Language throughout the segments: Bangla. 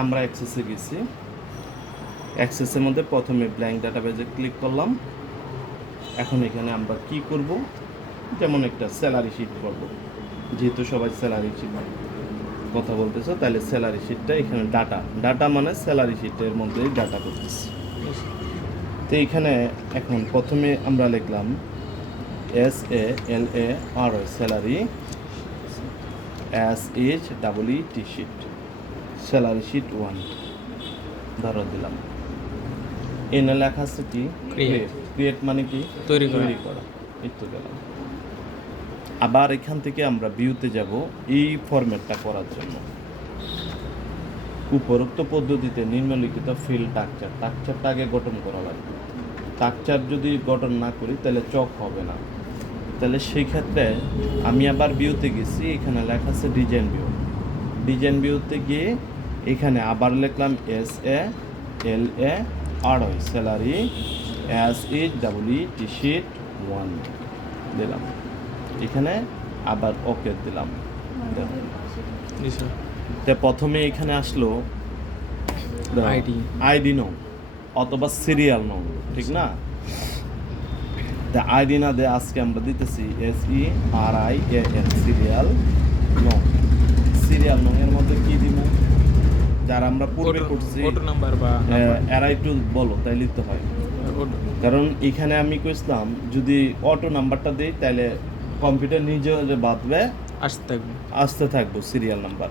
আমরা অ্যাক্সেসে গেছি। অ্যাক্সেসের মধ্যে প্রথমে ব্ল্যাঙ্ক ডাটাবেজে ক্লিক করলাম। এখন এখানে আমরা কি করব, যেমন একটা স্যালারি শিট করব, যেহেতু সবাই স্যালারি শিট কথা বলতেছে, তাহলে স্যালারি শিটটা এখানে ডাটা মানে স্যালারি শিটের মধ্যেই ডাটা করতেছি। তো এখানে এখন প্রথমে আমরা লিখলাম SALARY salary, SHEET sheet, salary sheet 1 ধরো দিলাম। এনে লেখা আছে কি ক্রিয়েট মানে কি তৈরি করা। এই তো গেলাম। আবার এখান থেকে আমরা ভিউতে যাব এই ফরম্যাটটা করার জন্য। উপরোক্ত পদ্ধতিতে নিম্নলিখিত ফিল্ড স্ট্রাকচারটা আগে গঠন করা লাগবে। স্ট্রাকচার যদি গঠন না করি তাহলে চক হবে না। তাহলে সেই ক্ষেত্রে আমি আবার ভিউতে গেছি, এখানে লেখা আছে ডিজাইন ভিউতে গিয়ে এখানে আবার লিখলাম SALARY স্যালারি, SHEET শিট 1 দিলাম। এখানে আবার ওকে দিলাম। তো প্রথমে এখানে আসলো আইডি নং অথবা সিরিয়াল নং, ঠিক না? তা আইডি না দিয়ে আজকে আমরা দিতেছি SERIAL সিরিয়াল নং এর মধ্যে কি দিব, যারা আমরা পূর্বে করছি এরা একটু বলো, তাই লিখতে হয়। কারণ এখানে আমি কইছিলাম যদি অটো নাম্বারটা দিই তাহলে কম্পিউটার নিজে বাঁধবে, আসতে থাকবো সিরিয়াল নাম্বার।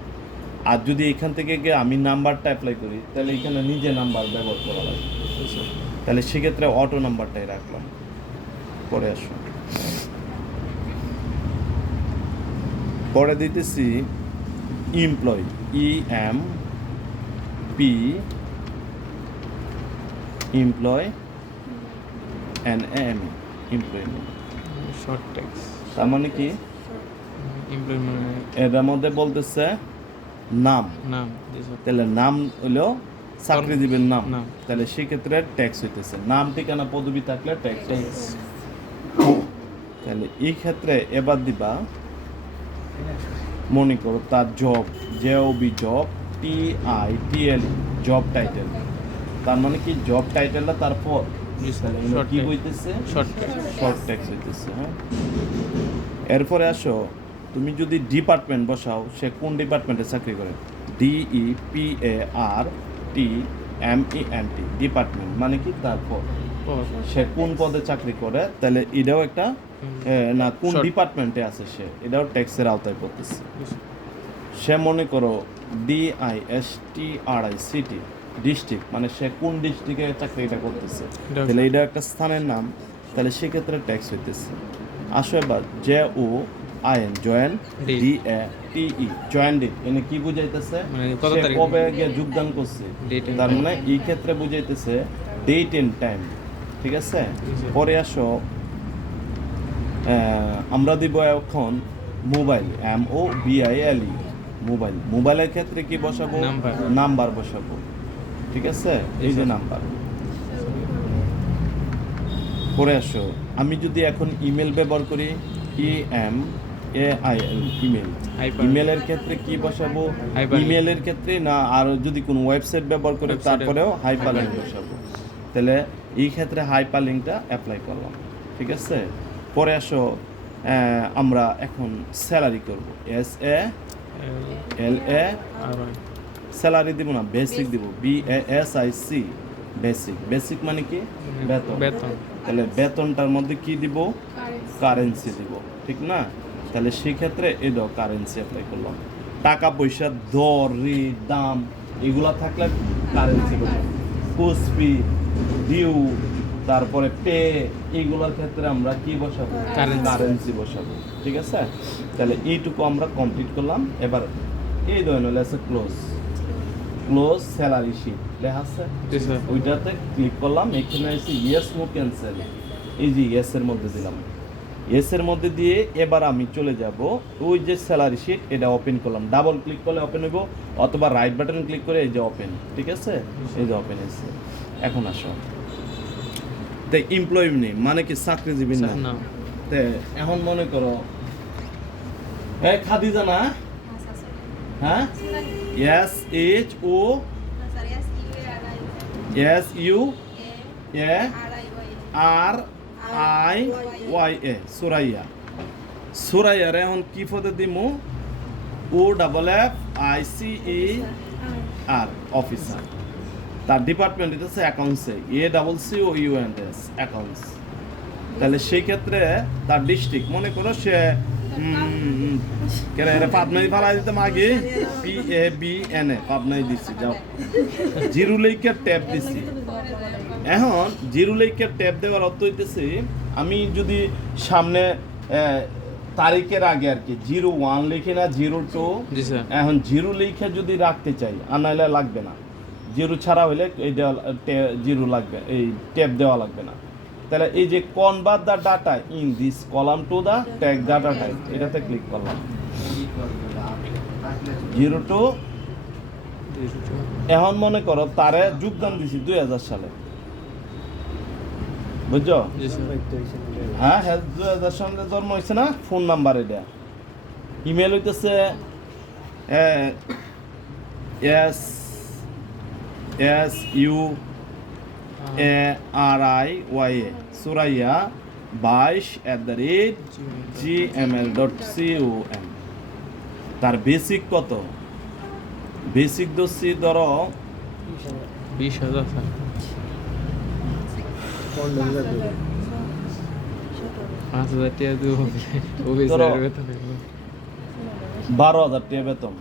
আর যদি এখান থেকে গিয়ে আমি নাম্বারটা অ্যাপ্লাই করি তাহলে এখানে নিজে নাম্বার ব্যবহার করা লাগবে। তাহলে সেক্ষেত্রে অটো নাম্বারটাই রাখলাম। পরে আসুন, পরে দিতেছি employee, EMP employee NAME employment short text. তার মানে কি এর মধ্যে বলতেছে নাম, তাহলে নাম হলো চাকরিজীবীর নাম, তাহলে সেক্ষেত্রে ট্যাক্স হইতেছে। নাম ঠিকানা পদবি থাকলে ট্যাক্স। তাহলে এই ক্ষেত্রে এবার দিবা মনে করো তার job, job TITLE job title. তার মানে কি জব টাইটেলটা তারপর কি হইতেছে শর্ট ট্যাক্স হইতেছে। হ্যাঁ, এরপরে আসো তুমি যদি ডিপার্টমেন্ট বসাও, সে কোন ডিপার্টমেন্টে চাকরি করে, DEPARTMENT ডিপার্টমেন্ট মানে কি তারপর সে কোন পদে চাকরি করে, তাহলে এটাও একটা না কোন ডিপার্টমেন্টে আছে সে, এটাও ট্যাক্সের আওতায় পড়তেছে। সে মনে করো DISTRICT ডিস্ট্রিক্ট মানে সে কোন ডিস্ট্রিক্টে চাকরিটা করতেছে, তাহলে এটা একটা স্থানের নাম, তাহলে সেক্ষেত্রে ট্যাক্স হইতেছে। আসো এবার JOIN join, DATE join date, এনে কি বুঝাইতেছে সে কবে গিয়ে যোগদান করছে, তার মানে এই ক্ষেত্রে বুঝাইতেছে ডেট এন্ড টাইম। ঠিক আছে, পরে আসো আমরা দিব এখন মোবাইল, MOBILE মোবাইলের ক্ষেত্রে কি বসাবো, নাম্বার বসাবো। ঠিক আছে, এই যে নাম্বার। পরে আসো আমি যদি এখন ইমেল ব্যবহার করি, EMAIL ইমেলের ক্ষেত্রে কি বসাবো, ইমেলের ক্ষেত্রে না আর যদি কোনো ওয়েবসাইট ব্যবহার করে তারপরেও হাইপারলিংক বসাবো। তাহলে এই ক্ষেত্রে হাইপারলিংকটা অ্যাপ্লাই করলাম। ঠিক আছে, পরে আসো আমরা এখন স্যালারি করব, SALARY স্যালারি দিব না, বেসিক দিব, BASIC বেসিক মানে কি বেতন। তাহলে বেতনটার মধ্যে কি দিব, কারেন্সি দিব, ঠিক না? তাহলে সেক্ষেত্রে এটাও কারেন্সি অ্যাপ্লাই করলাম। টাকা পয়সা দর রেট দাম এগুলা থাকলে কারেন্সি বসাবো, পুষ্পি ডিউ তারপরে পে এইগুলোর ক্ষেত্রে আমরা কি বসাবো, কারেন্সি বসাবো। ঠিক আছে, তাহলে এইটুকু আমরা কমপ্লিট করলাম। এবার এই ধরনের লেখা ক্লোজ স্যালারি শিট লেখা আছে, ওইটাতে ক্লিক করলাম। এখানে এসে ইয়েস নো ক্যান্সেল, এই যে ইয়েসের মধ্যে দিলাম। ইয়েসের মধ্যে দিয়ে এবার আমি চলে যাব ওই যে স্যালারি শিট, এটা ওপেন করলাম। ডাবল ক্লিক করলে ওপেন হইব অথবা রাইট বাটন ক্লিক করে এই যে ওপেন। ঠিক আছে, এই যে ওপেন এসে এখন আসো তো এমপ্লয়ি নেই মানে কি চাকরিজীবী না। তো এখন মনে করো খাদিজা না, হ্যাঁ S H O S U R A I Y A Suraiya সুরাইয়ার এখন কি পদে দিমু O double F I C E R officer তার ডিপার্টমেন্ট হচ্ছে অ্যাকাউন্টসে A double C O U N S accounts তাহলে সেই ক্ষেত্রে তার ডিস্ট্রিক্ট মনে করো সে পাবনাই ফালাই দিতাম আগে PABNA পাবনাই দিচ্ছি যাও জিরো লেকের ট্যাব দিচ্ছি এখন জিরো লেকের ট্যাব দেওয়ার অর্থ হইতেছে আমি যদি সামনে তারিখের আগে আর কি 01 লিখে না 02 এখন 0 লিখে যদি রাখতে চাই আর নাহলে লাগবে না 0 ছাড়া হইলে এই 0 লাগবে এই ট্যাব দেওয়া লাগবে না তাহলে এই যে convert the data in this column to the tag data type এটাতে ক্লিক করলাম 02 এখন মনে করো তারে যোগদান দিছি 2000 সালে বুঝছো হ্যাঁ 2000 সালে জন্ম হয়েছে না ফোন নাম্বার এটা ইমেল হইতেছে SUARIYA সুরাইয়া 22@gmail.com তার বেসিক কত বেসিক দোষী ধরো 20,000 5,000 টাকা দিব অফিসারের বেতন 12,000 টাকা বেতন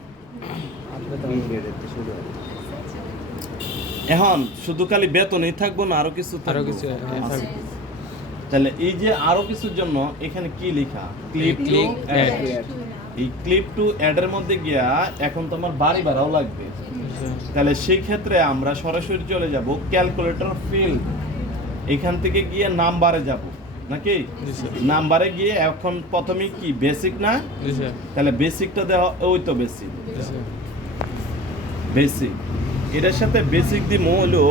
এখন শুধু খালি বেতনই থাকবো না আরো কিছু আরো কিছু আছে। তাহলে এই যে আরো কিছুর জন্য এখানে কি লেখা ক্লিপ টু অ্যাড এই ক্লিপ টু অ্যাড এর মধ্যে গিয়া এখন তোমার বাড়ি ভাড়াও লাগবে তাহলে সেই ক্ষেত্রে আমরা সরাসরি চলে যাব ক্যালকুলেটর ফিল্ড এখান থেকে গিয়ে নাম্বারে যাব নাকি নাম্বারে গিয়ে এখন প্রথমে কি বেসিক না তাহলে বেসিকটা দেওয়া ওই তো বেসিক বেসিক এটার সাথে বেসিক দি হলো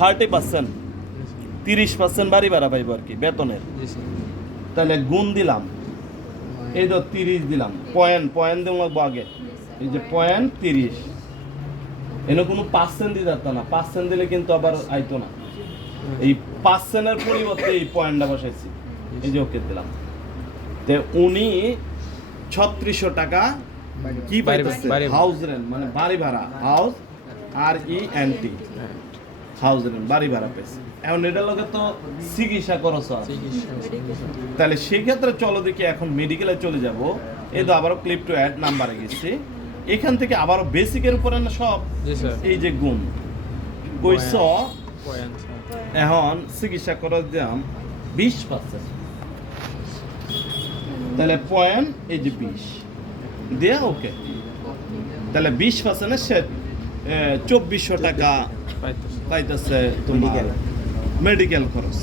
30% 30% বাড়ি ভাড়া পাইব আর কি বেতনের তাহলে গুণ দিলাম এই তো 30 দিলাম পয়েন্ট দিলাম আগে এই যে পয়েন্ট 30 এনে কোনো 5% দিয়ে যেত না 5% দিলে কিন্তু আবার আইতো না এই 5% এর পরিবর্তে এই পয়েন্টটা বসাইছি এই যে ওকে দিলাম তে উনি 3600 টাকা কি পাইতেছে হাউস রেন্ট মানে বাড়ি ভাড়া হাউস RENT হাউস রেন্ট বাড়ি ভাড়া পেয়েছে এখন এটার লগে তো চিকিৎসা খরচ আছে তাহলে সেই ক্ষেত্রে চলো দেখি এখন মেডিকেলে চলে যাব এই তো আবারও ক্লিপ টু অ্যাড নাম্বারে গেছি এখান থেকে আবারও বেসিকের উপরে না সব এই যে গুণ কইছ এখন চিকিৎসা খরচ দিলাম 20% তাহলে পয়েন্ট এই যে 20 দিয়া ওকে তাহলে 20% সে 2400 টাকা পাইতেছে তোমার মেডিকেল খরচ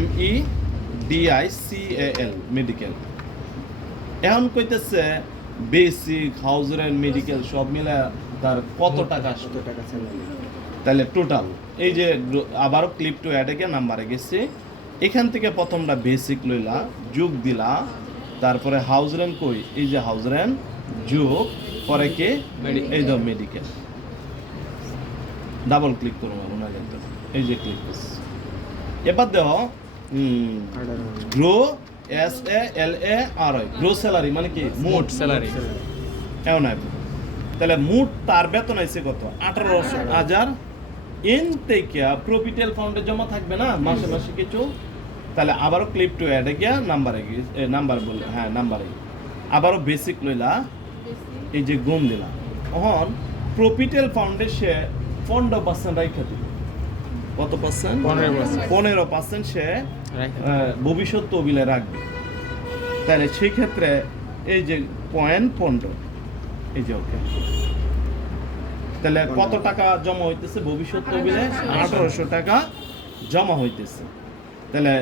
MEDICAL মেডিকেল এখন কইতেছে বেসিক হাউস রেন্ট মেডিকেল সব মিলে তার কত টাকা তাহলে টোটাল এই যে আবারও ক্লিপ টু অ্যাডে গিয়ে নাম্বারে গেছে এখান থেকে প্রথমটা বেসিক লইলা যোগ দিলা তারপরে হাউস রেন্ট কই এই যে হাউস রেন্ট যোগ পরে কে এই তো মেডিকেল ডাবল ক্লিক করুন আপনার এই যে ক্লিক করছি এবার দেখো গ্রো SALARY গ্রো স্যালারি মানে কি মোট স্যালারি এমন তাহলে মোট তার বেতন আইছে কত 18,000 এন থেকে প্রফিটেল ফান্ডে জমা থাকবে না মাসে মাসে কিছু তাহলে আবারও ক্লিপ টু অ্যাডে গিয়া নাম্বারে নাম্বার বলে হ্যাঁ নাম্বারে আবারও বেসিক লইলা এই যে গুণ দিলাম এখন প্রফিটেল ফান্ডে সে 15% রাইখা দিল কত পার্সেন্ট 15% সে ভবিষ্যৎ তহবিলে রাখবে তাহলে সেই ক্ষেত্রে এই যে পয়েন্ট 15 এই যে ওকে তাহলে কত টাকা জমা হইতেছে ভবিষ্যৎ তহবিলে 1800 টাকা জমা হইতেছে তাহলে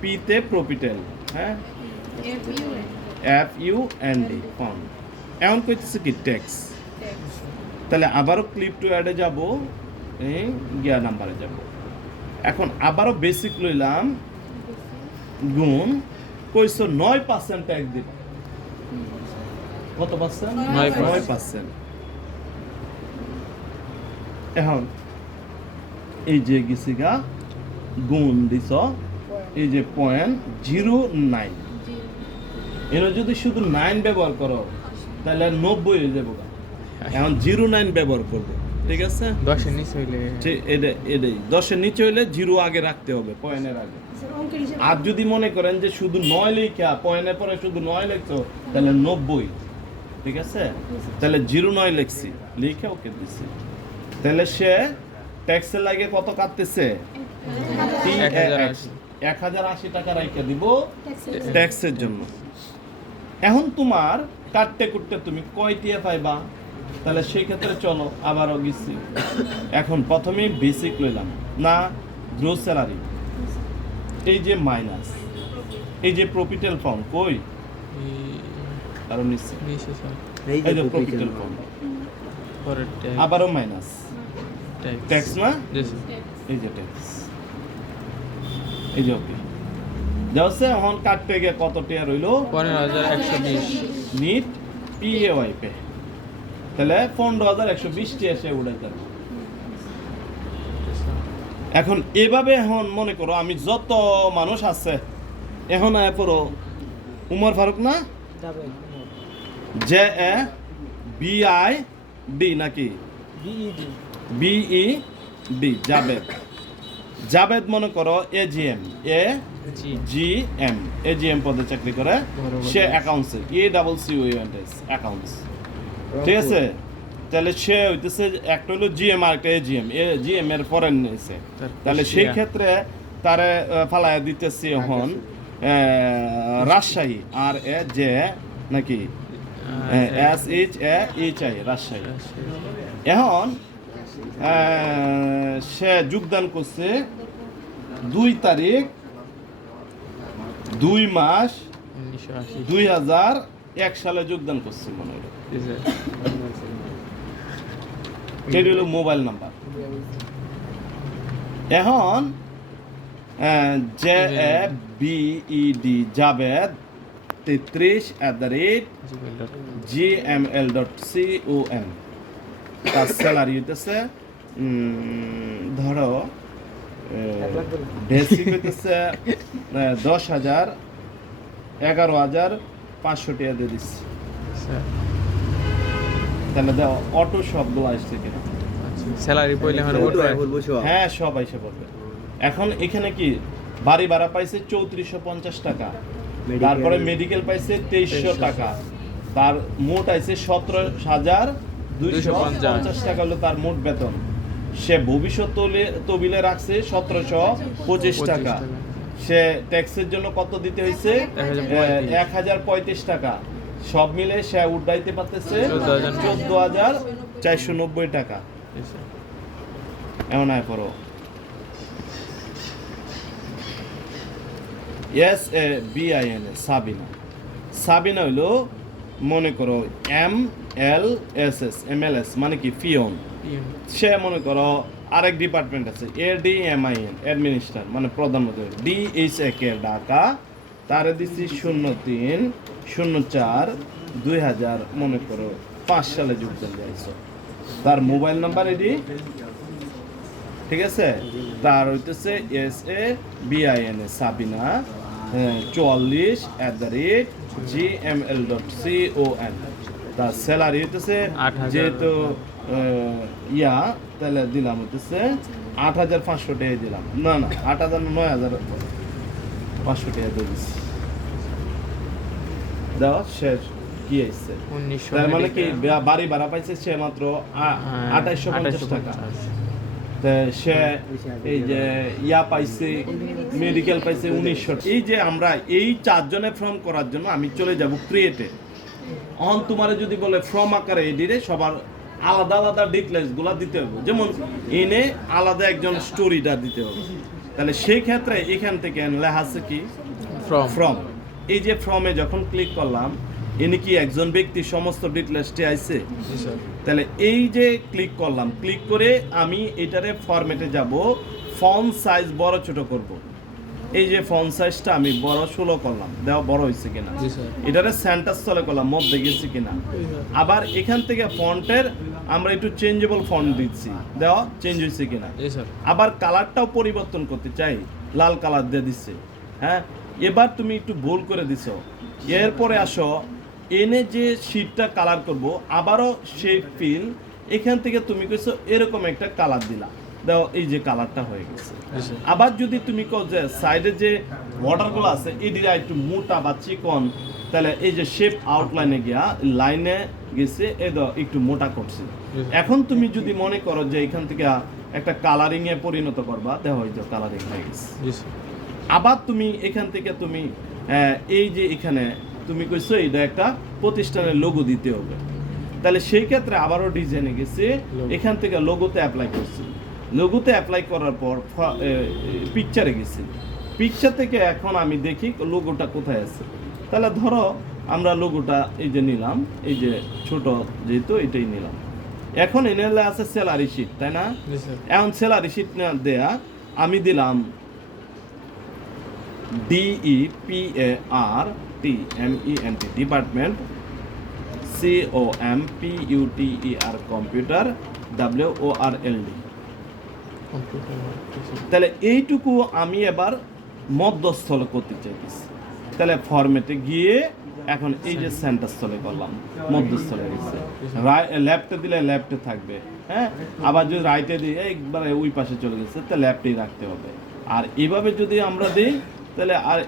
পি তে প্রফিটেল হ্যাঁ FUND ফান্ড এখন কইতেছে কি ট্যাক্স তাহলে আবারও ক্লিপ টু অ্যাডে যাব এই গিয়া নাম্বারে যাব এখন আবারও বেসিক লইলাম গুণ কইছো 9% ট্যাক্স দিব কত পার্সেন্ট? 9%। 9%। এখন এই যে গেছি গা গুণ দিছ এই যে 0.09 এনে যদি শুধু 9 ব্যবহার করো তাহলে 90 হয়ে যাবে গা। এখন 09 ব্যবহার করবো, ঠিক আছে? 10 এর নিচে হইলে ঠিক এটাই 10-এর নিচে হইলে 0 আগে রাখতে হবে পয়েন্টের আগে। আর যদি মনে করেন যে শুধু 9 লিখা পয়েন্টের পরে শুধু 9 লিখছো তাহলে 90, ঠিক আছে? তাহলে 09 লিখছি, লিখে ওকে দিছি। তাহলে সে ট্যাক্সের লাগে কত কাটতেছে? 1080 টাকা রাইখা দিব ট্যাক্সের জন্য। এখন তোমার কাটতে কুটতে তুমি কয়টিয়া পাইবা? তাহলে সেই ক্ষেত্রে চলো আবারও গেছি। এখন প্রথমেই বেসিক লইলাম না, গ্রোস স্যালারি, এই যে মাইনাস, এই যে প্রফিটেল ফর্ম কই আরো নিচে, নিচে স্যার এই যে প্রফিটেল ফর্ম, পরের ট্যাগ আবারও মাইনাস ট্যাক্স না, জি স্যার এই যে ট্যাক্স, এই যে ওকে যাচ্ছে। এখন কাটতে গিয়ে কত টিয়া রইলো? 15120 নিট পিএওয়াই পে, তাহলে 15120 টিয়া সে উড়াই যাবে। এখন এভাবে এখন মনে করো আমি যত মানুষ আছে এখন আয় পড়ো উমর ফারুক না, J A B I D নাকি বিই ডি জাবেদ, জাবেদ মনে করো AGM A G G M AGM পদে চাকরি করে, সে অ্যাকাউন্টসে EWCOUNTS অ্যাকাউন্টস, ঠিক আছে? তাহলে সে হইতেছে একটা হলো জিএম আর একটা এজিএম, জিএম এর ফরেন নিয়েছে, তাহলে সেই ক্ষেত্রে তারে ফালায় দিতেছি এখন রাজশাহী আর এ জে নাকি SHAHI রাজশাহী। এখন সে যোগদান করছে 2 তারিখ 2 মাস 1980 2001 সালে যোগদান করছে মনে হয়। জি স্যার এটা হলো মোবাইল নাম্বার। এখন JABED জাবেদ 33@gmail.com, তার স্যালারি হইতেছে ধরো বেসিক হইতেছে 10,000 11,500 টাকা দিয়ে দিচ্ছি। স্যার তাহলে দাও অটো সবগুলো আসছে কিনা? স্যালারি পয়লে মানে ওটা হ্যাঁ সব আইসা পড়বে। এখন এখানে কি বাড়ি ভাড়া পাইছে 3450 টাকা, তারপরে মেডিকেল পাইছে 2300 টাকা, তার মোট আইছে 17,250 টাকা হলো তার মোট বেতন। সে ভবিষ্যৎ তবিলে রাখছে 1725 টাকা। সে ট্যাক্সের জন্য কত দিতে হয়েছে? 1035 টাকা। সব মিলে সে উঠাইতে পারতেছে 14,490 টাকা। এমন আয় করো SABIN সাবিনা, সাবিনা হইলো মনে করো MLS মানে কি ফিওন, সে মনে করো আরেক ডিপার্টমেন্ট আছে ADMIN অ্যাডমিনিস্ট্রেটর মানে প্রধানমন্ত্রী, DHAK ঢাকা, তারে দিছি 03/04/2000 মনে করো 5 সালে যোগদান দিয়েছে। তার মোবাইল নাম্বার এটি, ঠিক আছে? তার হইতেছে SABIN সাবিনা 44@gmail.com। তার স্যালারি হইতেছে যেহেতু তাহলে দিলাম হইতেছে 8,500 টাকা দিলাম, না 8,000 9,500 টাকা দিয়ে দিচ্ছি। দেওয়া শেষ কি আসছে? তার মানে কি বাড়ি ভাড়া পাইছে সে মাত্র 2850 টাকা। সে এই যে পাইছে মেডিকেল পাইছে 1900। এই যে আমরা এই 4 জনের ফর্ম করার জন্য আমি চলে যাব ক্রিয়েটে। অন তোমারে যদি বলে ফর্ম আকারে এডিরে সবার আলাদা আলাদা ডিটেইলস গুলা দিতে হবে, যেমন এনে আলাদা একজন স্টোরিটা দিতে হবে। তাহলে সেই ক্ষেত্রে এখান থেকে লেখা আছে কি ফর্ম। এই যে ফর্মে যখন ক্লিক করলাম এনে কি একজন ব্যক্তির সমস্ত ডিটেইলসটি আইছে। তাহলে এই যে ক্লিক করলাম, ক্লিক করে আমি এটারে ফরম্যাটে যাব, ফন্ট সাইজ বড় ছোট করব। এই যে ফন্ট সাইজটা আমি বড় 16 করলাম, দেওয়া বড় হয়েছে কিনা, জি স্যার। এটারে সেন্টার স্থলে করলাম, মধ্যে গেছে কিনা। আবার এখান থেকে ফন্টের আমরা একটু চেঞ্জেবল ফন্ট দিচ্ছি, দেওয়া চেঞ্জ হয়েছে কিনা। জি স্যার। আবার কালারটাও পরিবর্তন করতে চাই, লাল কালার দিয়ে দিচ্ছে। হ্যাঁ, এবার তুমি একটু ভুল করে দিছো, এরপরে আসো এনে যে শীটটা কালার করব, আবারও শেপ ফিল, এখান থেকে তুমি কইছো এরকম একটা কালার দিলা, দাও এই যে কালারটা হয়ে গেছে। জি স্যার। আবার যদি তুমি কো যে সাইডে যে বর্ডারগুলো আছে এদিকে একটু মোটা বা চিকন, তাহলে এই যে শেপ আউটলাইনে গিয়া লাইনে গেছে এ দাও একটু মোটা করছি। এখন তুমি যদি মনে করো যে এখান থেকে একটা কালারিং এ পরিণত করবা, দেখো এই যে কালারিং হয়ে গেছে। জি স্যার। আবার তুমি এখান থেকে তুমি এই যে এখানে তুমি কইছো এটা একটা প্রতিষ্ঠানের লোগো দিতে হবে, তাহলে সেই ক্ষেত্রে আবারও ডিজাইনে গেছে, এখান থেকে লোগোতে অ্যাপ্লাই করছি। লোগোতে অ্যাপ্লাই করার পর পিকচারে গেছি, পিকচার থেকে এখন আমি দেখি লোগোটা কোথায় আছে। তাহলে ধরো আমরা লোগোটা এই যে নিলাম, এই যে ছোট যেহেতু এটাই নিলাম। এখন এনে আছে স্যালারি শিট, তাই না? জি স্যার। এখন স্যালারি শিট না দেয়া আমি দিলাম DEPARTMENT department, COMPUTER computer, WORLD। তাহলে এইটুকু আমি এবার মধ্যস্থল করতে চাইতেছি। তাহলে ফরম্যাটে গিয়ে এখন এই যে সেন্টার স্থলে করলাম, মধ্যস্থলে গেছে। লেফটে দিলে লেফটে থাকবে, হ্যাঁ। আবার যদি রাইটে দিই একবারে ওই পাশে চলে গেছে, তাহলে লেফটেই রাখতে হবে। আর এভাবে যদি আমরা দিই তাহলে আর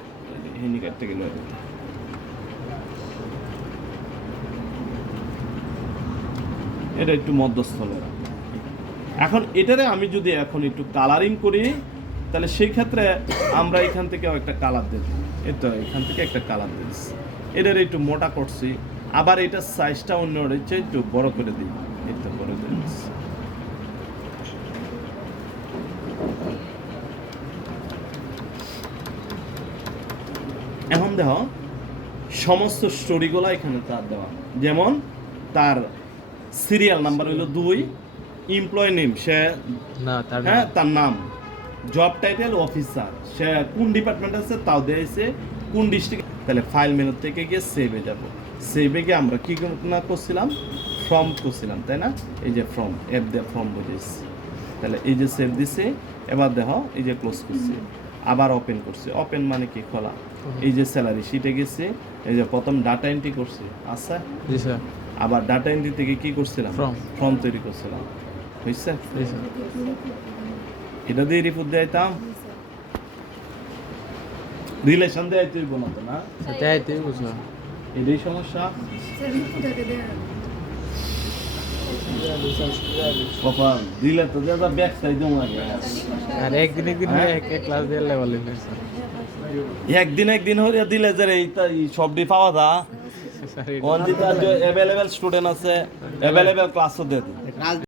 হেনিকারটা গেল, এটা একটু মধ্যস্থলে রাখবো। এখন এটারে আমি যদি এখন একটু কালারিং করি, তাহলে সেই ক্ষেত্রে আমরা এখান থেকে একটা কালার দেব, এটা এখান থেকে একটা কালার দিচ্ছি, এটার একটু মোটা করছি। আবার এটা সাইজটা অন্য রয়েছে, একটু বড় করে দিই, একটু বড় করে দিচ্ছি। এখন দেখো সমস্ত স্টোরিগুলো এখানে তার দেওয়া, যেমন তার সিরিয়াল নাম্বার হইলো 2, এমপ্লয় নেম সে না তার হ্যাঁ তার নাম, জব টাইটেল অফিসার, সে কোন ডিপার্টমেন্ট আছে তাও দিয়েছে, কোন ডিস্ট্রিক্ট। তাহলে ফাইল মেনু থেকে গিয়ে সেভে যাব, সেভে গিয়ে আমরা কি না করছিলাম, ফর্ম করছিলাম, তাই না? এই যে ফর্ম, অ্যাপ দিয়ে ফর্ম বুঝেছি। তাহলে এই যে সেভ দিছে, এবার দেখো এই যে ক্লোজ করছি, আবার ওপেন করছি। ওপেন মানে কি, খোলা। এই যে স্যালারি শিটে গেছে, এই যে প্রথম ডাটা এন্ট্রি করছি, আচ্ছা। জি স্যার। আবার ডাটা এন্ট্রি থেকে কি করছিলাম, From. ফর্ম তৈরি করছিলাম, বুঝছে? জি স্যার। এটা দিয়ে রিপোর্ট দিতাম, রিলেশন দেয় তুই বলতো না, তাই তুই বুঝলাম। এটাই সমস্যা। কপাল দিলে তো দাদা ব্যাক সাইড লাগে, আর একদিন এক ক্লাস দিয়ে লেভেল স্যার। একদিন হইয়া দিলে যে এই সবটি পাওয়া যা স্যার অন দিতে অ্যাভেলেবেল স্টুডেন্ট আছে, অ্যাভেলেবেল ক্লাসও দেয়।